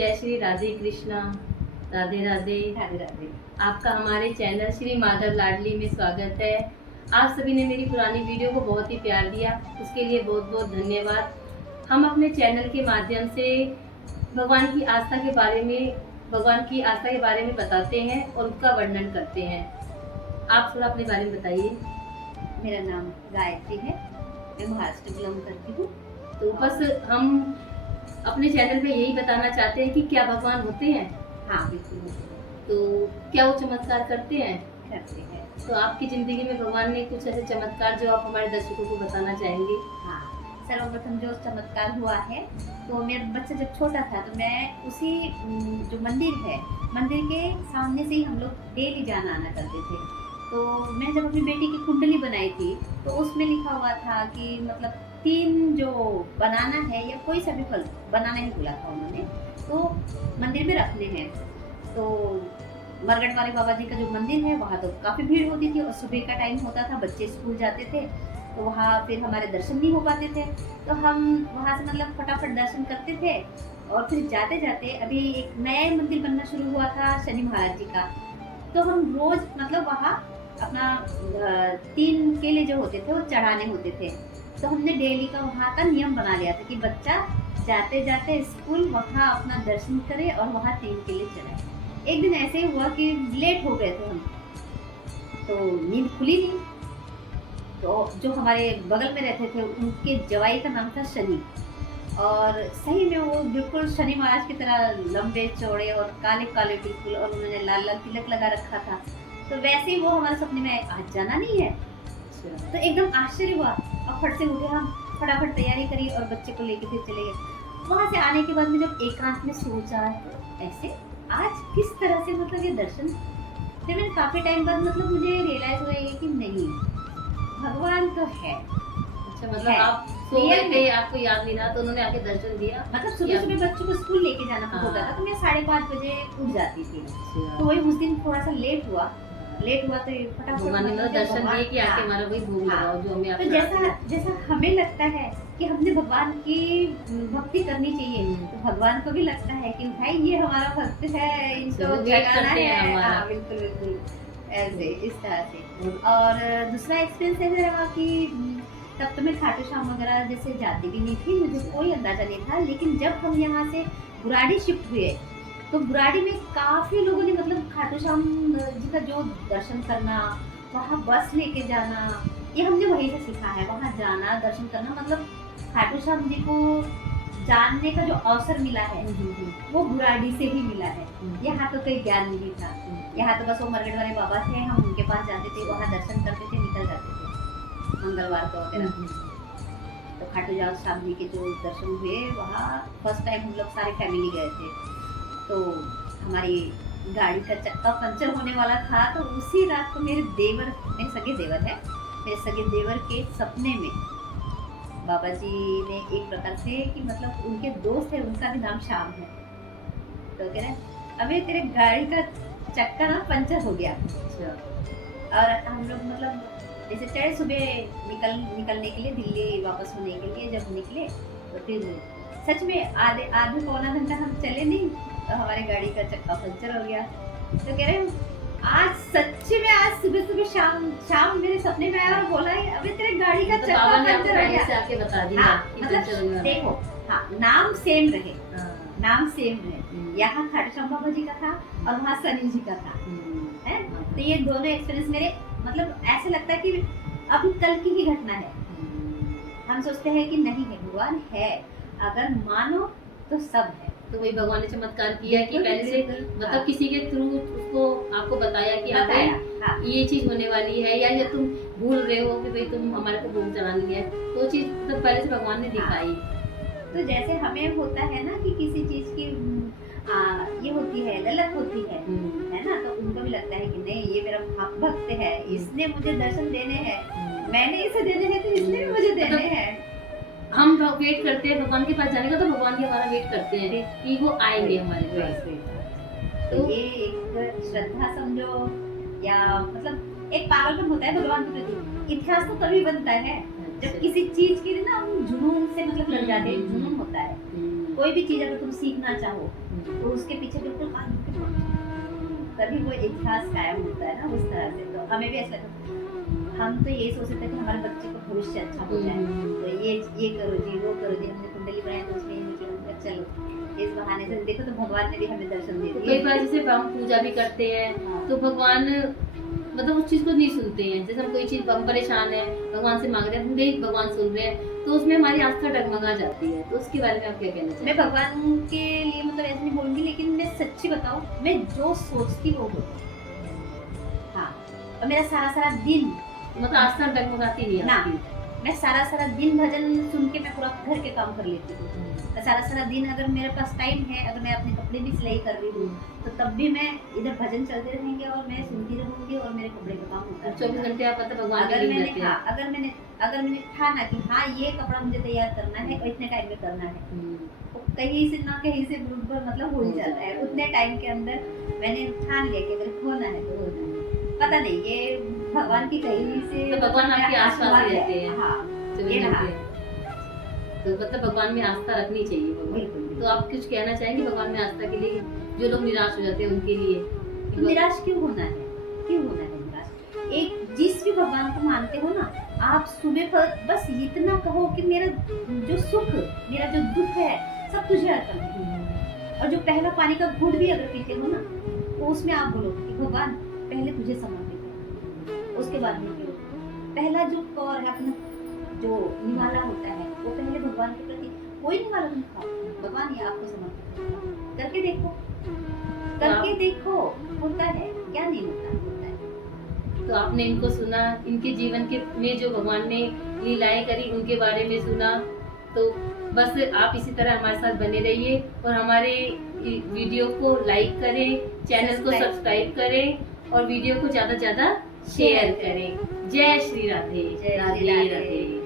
जय श्री राधे कृष्णा। राधे राधे। राधे राधे। आपका हमारे चैनल श्री माधव लाडली में स्वागत है। आप सभी ने मेरी पुरानी वीडियो को बहुत ही प्यार दिया, उसके लिए बहुत बहुत धन्यवाद। हम अपने चैनल के माध्यम से भगवान की आस्था के बारे में बताते हैं और उसका वर्णन करते हैं। आप थोड़ा अपने बारे में बताइए। मेरा नाम गायत्री है, मैं महाराष्ट्र बिलोंग करती हूँ। तो बस हम अपने चैनल पे यही बताना चाहते हैं कि क्या भगवान होते हैं। हाँ बिल्कुल होते हैं। तो क्या वो चमत्कार करते हैं? करते हैं। तो आपकी ज़िंदगी में भगवान ने कुछ ऐसे चमत्कार जो आप हमारे दर्शकों को बताना चाहेंगे? हाँ, सर्वप्रथम जो चमत्कार हुआ है, तो मेरा बच्चा जब छोटा था तो मैं उसी जो मंदिर है, मंदिर के सामने से ही हम लोग डेली जाना आना करते थे। तो मैंने जब अपनी बेटी की कुंडली बनाई थी तो उसमें लिखा हुआ था कि मतलब 3 जो बनाना है या कोई सा भी फल बनाना ही बोला था उन्होंने, तो मंदिर में रखने हैं। तो मरगट वाले बाबा जी का जो मंदिर है वहाँ तो काफ़ी भीड़ होती थी और सुबह का टाइम होता था, बच्चे स्कूल जाते थे, तो वहाँ फिर हमारे दर्शन नहीं हो पाते थे। तो हम वहाँ से मतलब फटाफट दर्शन करते थे और फिर जाते जाते अभी एक नया मंदिर बनना शुरू हुआ था शनि महाराज जी का। तो हम रोज मतलब वहाँ अपना 3 केले जो होते थे वो चढ़ाने होते थे। तो हमने डेली का वहाँ का नियम बना लिया था कि बच्चा जाते जाते स्कूल वहाँ अपना दर्शन करे और वहाँ 3 केले चढ़ाए। एक दिन ऐसे ही हुआ कि लेट हो गए थे हम, तो नींद खुली नहीं। तो जो हमारे बगल में रहते थे उनके जवाई का नाम था शनि, और सही में वो बिल्कुल शनि महाराज की तरह लंबे चौड़े और काले काले बिल्कुल, और उन्होंने लाल लाल तिलक लगा रखा था। तो वैसे ही वो हमारे सपने में आज जाना नहीं है। तो एकदम आश्चर्य हुआ और फट से उठे हम, फटाफट तैयारी करी और बच्चे को लेके फिर चले गए। वहाँ से आने के बाद में जब एकांत में सोचा ऐसे आज किस तरह से मतलब ये दर्शन, फिर मैंने काफी टाइम बाद मतलब मुझे रियलाइज हुआ ये कि नहीं, भगवान तो है। अच्छा, मतलब आप सो गए थे, आपको याद नहीं रहा, तो उन्होंने आके दर्शन दिया। मतलब सुबह सुबह बच्चों को स्कूल लेके जाना होता था, तो मैं 5:30 बजे उठ जाती थी। तो वही उस दिन थोड़ा सा लेट हुआ तो फटाफट भगवान ने मतलब दर्शन दिए कि आके हमारा वही भोग लगाओ जो हमें। तो जैसा हमें लगता है कि हमने भगवान की भक्ति करनी चाहिए, तो भगवान को भी लगता है कि भाई ये हमारा भक्त है, इनको जगाना है। हाँ बिल्कुल बिल्कुल ऐसे इस तरह से। और दूसरा एक्सपीरियंस ऐसे रहा कि तब तो मैं खाटू श्याम वगैरह जैसे जाती भी नहीं थी, मुझे कोई अंदाजा नहीं था। लेकिन जब हम यहाँ से बुराड़ी शिफ्ट हुए तो बुराड़ी में काफ़ी लोगों ने मतलब खाटू श्याम जी का जो दर्शन करना, वहाँ बस लेके जाना, ये हमने वहीं से सीखा है। वहाँ जाना, दर्शन करना, मतलब खाटू श्याम जी को जानने का जो अवसर मिला है वो बुराड़ी से ही मिला है। यहाँ तो कोई ज्ञान नहीं था, यहाँ तो बस वो मरगट वाले बाबा थे, हम उनके पास जाते थे, वहाँ दर्शन करते थे, निकल जाते थे मंगलवार को वगैरह। तो खाटू श्याम जी के जो दर्शन हुए वहाँ फर्स्ट टाइम हम लोग सारी फैमिली गए थे। तो हमारी गाड़ी का चक्का पंचर होने वाला था, तो उसी रात को मेरे सगे देवर है, मेरे सगे देवर के सपने में बाबा जी ने एक प्रकार से कि मतलब उनके दोस्त है, उनका भी नाम श्याम है, तो कह रहे अबे तेरे गाड़ी का चक्का ना पंचर हो गया। और हम लोग मतलब जैसे चढ़े सुबह निकलने के लिए, दिल्ली वापस होने के लिए जब निकले, तो फिर सच में आधे पौना घंटा हम चले नहीं, तो हमारी गाड़ी का चक्का पंचर हो गया। तो कह रहे आज सच्ची में आज सुबह सुबह शाम मेरे सपने में आया और बोला अबे तेरे गाड़ी का चक्का पंचर हो गया। आके बता दिया। हाँ, मतलब देखो, हाँ नाम सेम रहे, नाम सेम रहे। यहाँ खाटू श्याम बाबा जी का था और वहाँ सनी जी का था, है। तो ये दोनों एक्सपीरियंस मेरे मतलब ऐसे लगता है कि अभी कल की ही घटना है। हम सोचते हैं कि नहीं है, भगवान है, अगर मानो तो सब है। तो वही भगवान ने चमत्कार किया कि पहले से मतलब किसी के थ्रू उसको आपको बताया कि हाँ ये चीज होने वाली है, या तुम भूल रहे हो कि भाई तुम हमारे को भोग चढ़ानी है, तो चीज तो पहले से भगवान ने दिखाई। तो जैसे हमें होता है ना कि किसी चीज की ये होती है, ललक होती है ना, तो उनको भी लगता है कि नहीं ये मेरा भक्त है, इसने मुझे दर्शन देने हैं, मैंने इसे देने हैं, तो इसने भी मुझे देने हैं। हम वेट करते हैं भगवान के पास जाने का, तो भगवान भी हमारा वेट करते हैं कि वो आएंगे हमारे पास। तो ये एक श्रद्धा समझो, या मतलब एक पागलपन होता है भगवान के प्रति। इतिहास तो तभी बनता है जब किसी चीज के लिए ना हम जुनून से मतलब लग जाते हैं, जुनून होता है। कोई भी चीज अगर तुम सीखना चाहो तो उसके पीछे बिल्कुल कान भर के पढ़ो, तभी वो इतिहास कायम होता है ना उस तरह से। तो हमें भी ऐसा लगता है, हम तो ये सोचते थे कि हमारे बच्चे का भविष्य अच्छा हो जाए, तो ये करो जी, वो करो जी, हमने कुंडली बनाया तो उसमें ये निकला, चलो इस बहाने से देखो तो भगवान ने भी हमें दर्शन दे दिए। कई बार जैसे हम पूजा भी करते हैं तो भगवान मतलब उस चीज को नहीं सुनते हैं। जैसे हम कोई चीज हम परेशान है, भगवान से मांग रहे हैं, हम नहीं भगवान सुन रहे हैं, तो उसमें हमारी आस्था डगमगा जाती है। तो उसके बारे में आप क्या कहना मैं चाहते भगवान के लिए मतलब ऐसे नहीं बोलूंगी, लेकिन मैं सच्ची बताऊं, मैं जो सोचती वो होता। हाँ, और मेरा सारा दिन हैं? मतलब आस्था डगमगाती नहीं है ना, आपकी? मैं सारा दिन भजन सुन के मैं पूरा घर के काम कर लेती हूँ। सारा दिन अगर मेरे पास टाइम है, अगर मैं अपने कपड़े भी सिलाई कर रही हूँ तो तब भी मैं इधर भजन चलते रहेंगे और मैं सुनती रहूंगी और मेरे कपड़े का काम होता है। 24 घंटे आप मतलब भगवान के अगर लीन मैंने रहते हैं। हाँ अगर मैंने ठाना कि हाँ ये कपड़ा मुझे तैयार करना है और इतने टाइम में करना है, तो कहीं से ना कहीं से मतलब हो ही जाता है। उतने टाइम के अंदर मैंने ठान लिया कि अगर होना है तो होना है। पता नहीं ये भगवान की कहीं से तो भगवान आपके आसपास ही रहते हैं। हाँ, 24 ये रहा। घंटे। तो मतलब भगवान में आस्था रखनी चाहिए भगवान। बिल्कुल। तो आप कुछ कहना चाहेंगे भगवान में आस्था के लिए, जो लोग निराश हो जाते हैं उनके लिए? तो निराश क्यों होना है, क्यों होना है निराश? एक जिस भी भगवान को मानते हो ना, आप सुबह पर बस इतना कहो कि मेरा जो सुख, मेरा जो दुख है सब तुझे अर्पण है। और जो पहला पानी का घूंट भी अगर पीते हो ना, तो उसमें आप बोलो कि भगवान पहले तुझे समर्पित है, उसके बाद में पियो। पहला जो कौर है अपना जो निवाला होता है वो पहले भगवान के प्रति, कोई निवाला नहीं खाओ, भगवान ये आपको समर्पित है। करके देखो होता है क्या नहीं होता है। तो आपने इनको सुना, इनके जीवन के में जो भगवान ने लीलाएं करी उनके बारे में सुना। तो बस आप इसी तरह हमारे साथ बने रहिए और हमारे वीडियो को लाइक करें, चैनल को सब्सक्राइब करें और वीडियो को ज्यादा से ज्यादा शेयर करें। जय श्री राधे। जय श्री राधे राधे। राधे।